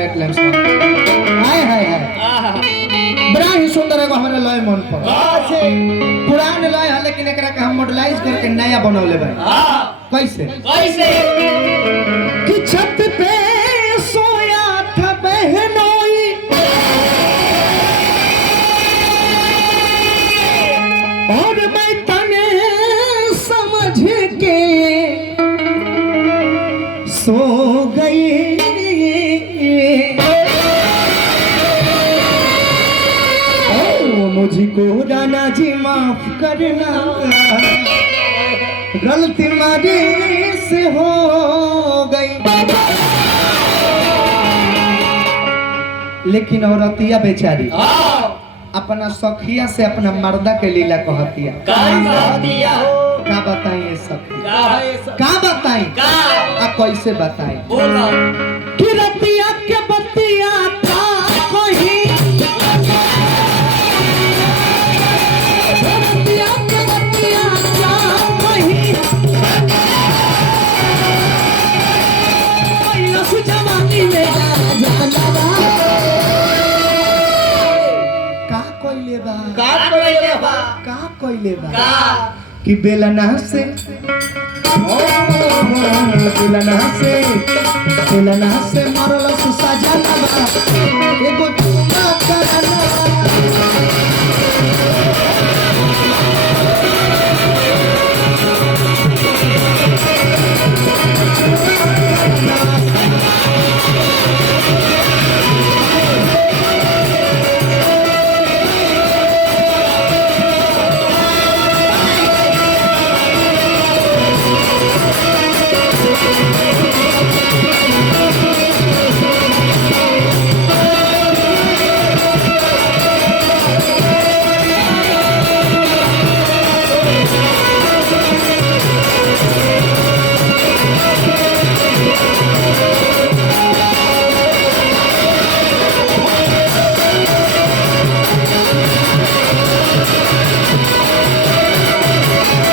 एक लेंस हाय हाय हाय बड़ा ही सुंदर है हमारे लय मन पर पुरान लय है लेकिन एकरा के हम मॉडलाइज करके नया बनौले बा कैसे कैसे कि छत पे सोया था बहनोई और मैं तने समझ के सो गई मुझको राना जी माफ करना गलती मारी से हो गई लेकिन औरतिया बेचारी अपना सखिया से अपना मर्दा के लीला कहतिया का बताइए सखी का बताई आ कैसे बताई कि रतिया के बतिया का कहीं कि बेलना से मरल सजाना एगो चुमा करना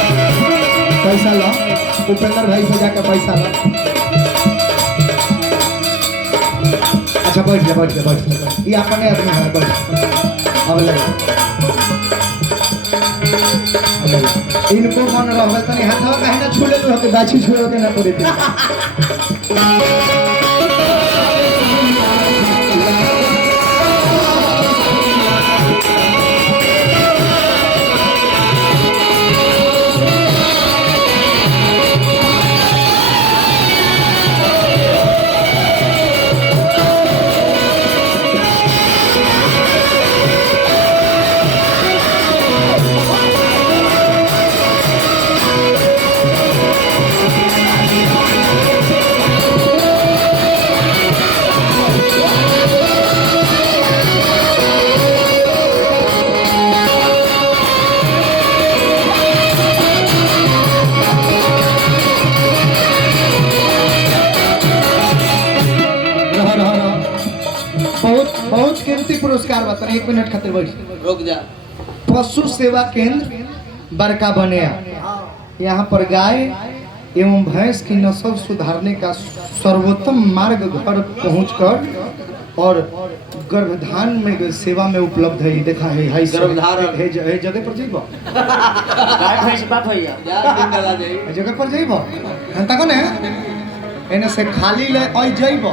पैसा लो उपेंद्र भाई से जाकर पैसा लो अच्छा बैठ ले ये अपने आदमी है बैठ अब ले इनको मन रहल तनी हाथवा काहे ना छुले तो के बाछी छुले के ना पड़े बहुत कीमती पुरस्कार बता 1 मिनट खातिर बैठ रुक जा पशु सेवा केंद्र बरका बने यहाँ पर गाय एवं भैंस की नस्ल सुधारने का सर्वोत्तम मार्ग घर पहुंचकर और गर्भधान में सेवा में उपलब्ध है देखा है गर्भधारण है जगह पर जइबो जगह पर जइबो तको ने एने से खाली ले आई जइबो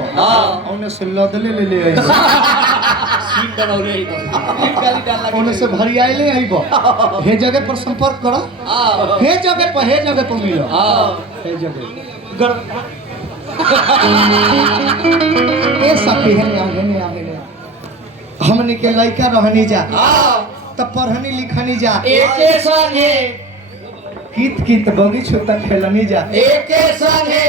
ओने से लदले ले आई सीन बनौले ओने से भरियाइले आइबो हे जगह पर संपर्क करो हे जगह पर मिलो हे जगह ए सखी है हमने के लइका रहनी जा त पढ़नी लिखनी जा एके संगे कित बगीचो तक खेलनी जा एके संगे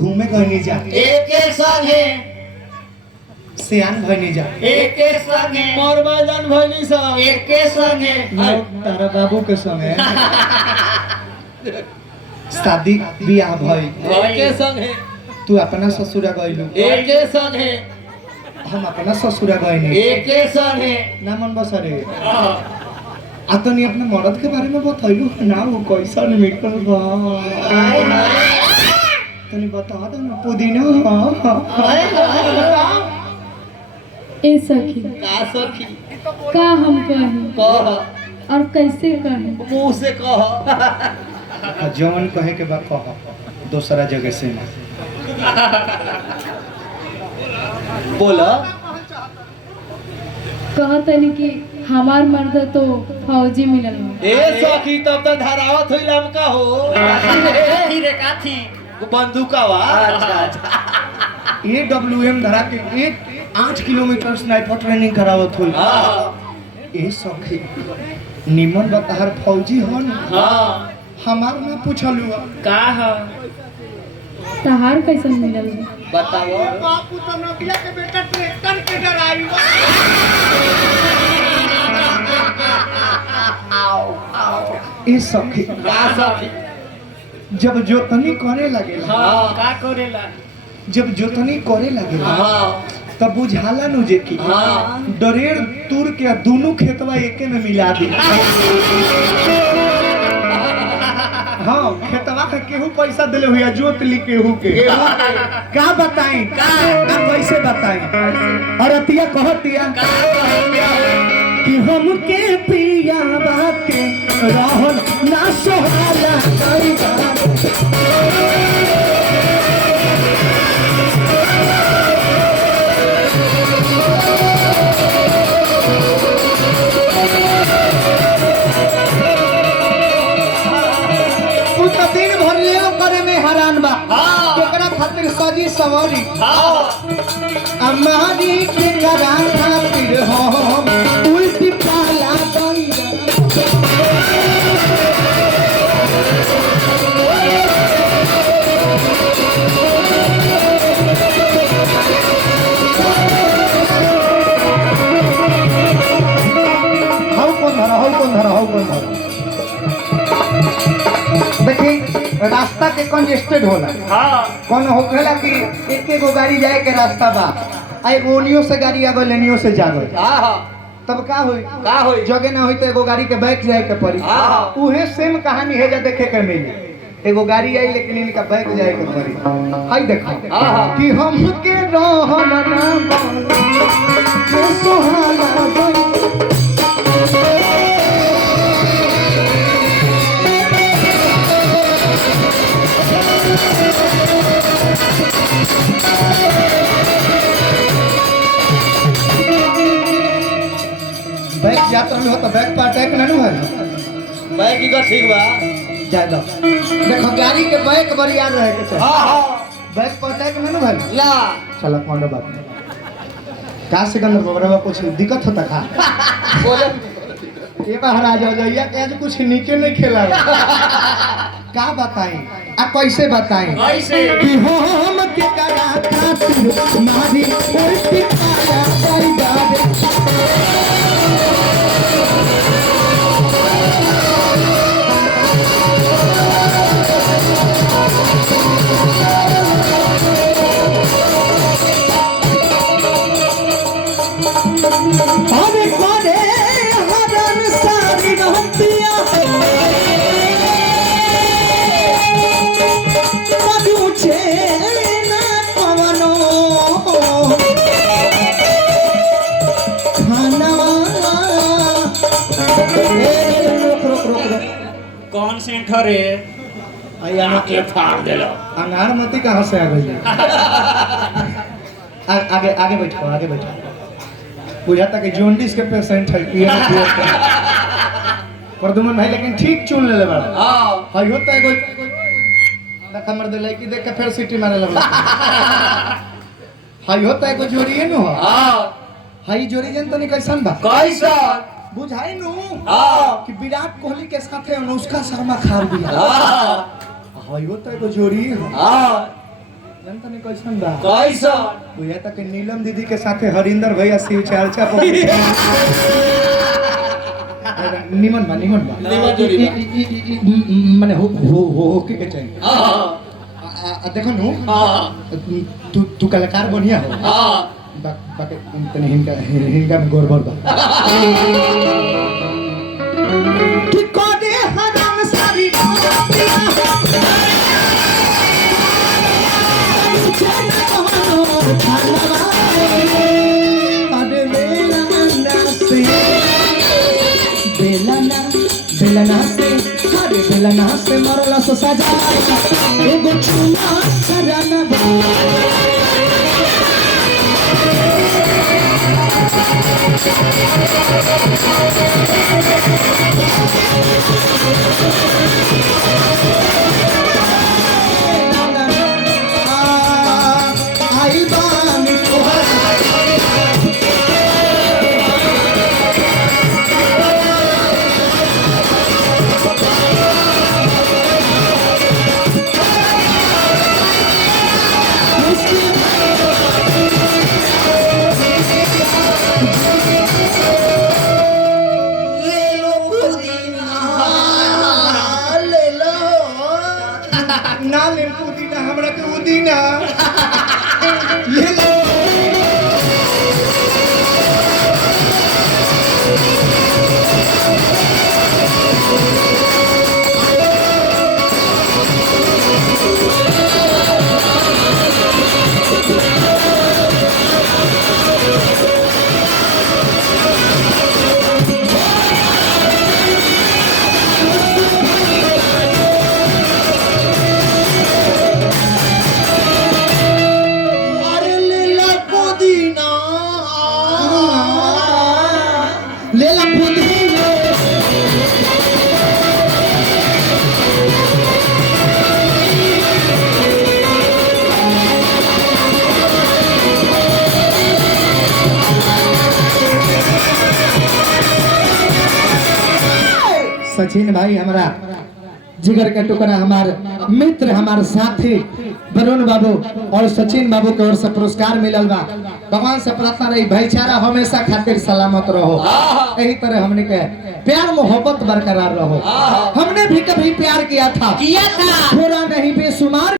घूमे गनी जा एके संगे सियान भनी जा एके संगे मोर मैदान भनी सा एके संगे तारा बाबू के संगे शादी बियाह भई एके संगे तू अपना ससुरा गइलू एके संगे हम अपना ससुरा गइनी एके संगे ना मन बसरे आ तनी अपने मर्द के बारे में बतैलू ना वो कैसा निकल बा तनी बता दो ना पुदीना ए सखी का सखी का हम कहें कह और कैसे कहें? मुंह से कह जवन कहे के बा कह दूसरा जगह से ना बोला कहतनी कि हमार मर्द तो फौजी मिलल हो। ए सखी तब तो धरावत होई लमका हो काथी रे काथी बंदूकावा AWM धरा के 8 किलोमीटर स्नाइपर ट्रेनिंग करावत हुई। ए सखी निमन बताहर फौजी हो न हां हमार ना पूछलू का ह तहार कैसन मिलल हो? बताओ बापू तो नोकिया के बेटा ट्रैक्टर के डराई ए सखी का सखी जब जोतनी करे लगेला हां का करेला जब जोतनी करे लगेला हां तब बुझाला नु जे की हाँ। डरेर तूर के दोनों खेतवा एके में मिला दी हाँ खेतवा के केहू पैसा दिले हुआ जोत ली केहू के का बताई का कैसे बताई अरतिया कहतिया कि हमके पिया के रहन ना सोहाला तू तो दिन भर ले करे में हैरान बा केकरा खातिर सजी सवारी हमारी के करा खातिर हम उल्टी पाला गईरा कौन धरा देखी रास्ता के कंजेस्टेड होला कौन होखेला कि एक गो गाड़ी जाए के रास्ता बा आ एगो ओनियो से गाड़ी आगो लेनियो से जागो तब का होई जगह ना होई तो एगो गाड़ी के बैक जाए के पड़ी उहे सेम कहानी है जा देखे के मिली एगो गाड़ी आई लेकिन इनका बैक जाए के पड़ी हाय देखो कि हमके रहन ना के सुहाना गई बैक यात्रा में हो तो बैक पर अटैक ना है मैं की कर ठीक बा जाए दो देखो गाड़ी के बैक बड़ी याद रहे के चाहिए बैक पर अटैक ना है ला चलो कौन बात नहीं का सिकंदर बाबा कुछ दिक्कत होता का बोले ये महाराज हो जाइए कि आज कुछ नीचे नहीं खेला का बताएं आ कैसे बताएं कैसे कि हम के करा खातिर नारी उल्टी पाया पैदा अरे कोने हरन सारी रहतिया पूछे ना कवनो खाना रुक कौन सेंटर है आया के फाड़ देलो अंगार मती कहाँ से आ गई आगे आगे बैठो बुझाता कि जॉन्डिस के पेशेंट है प्रदुमन भाई लेकिन ठीक चुन ले बड़ा हां होता है कोई देखा मर्द लड़की देख के फिर सिटी मारे लगला हां होता है कोई जोड़ी है नु हां जोड़ी जन तो नहीं कैसन बा कैसा बुझाई नु हां कि विराट कोहली के साथ है अनुष्का शर्मा खार भी हां होता है कोई जोड़ी हां जन तो नहीं कैसन बा कैसा बुझा तक नीलम दीदी के साथ हरिंदर भैया शिव चर्चा पर निमन बा निमन जोड़ी बा। माने हो के चाहिए देखो नु तू कलाकार बढ़िया हो बाकी तने हिंगा में गड़बड़ बा कि कोने हरन सारी अरे सजाना एगो चुमा सजाना आई बानी ना ले पुदीना हमरा के पुदीना ले लो ले ला पुदीना सचिन भाई हमारा जिगर का टुकड़ा हमार मित्र हमार साथी वरुण बाबू और सचिन बाबू के ओर से पुरस्कार मिलल बा। भगवान से प्रार्थना रही भाईचारा हमेशा खातिर सलामत रहो, यही तरह हमने के प्यार मोहब्बत बरकरार रहो। हमने भी कभी प्यार किया था किया था थोड़ा नहीं बेशुमार।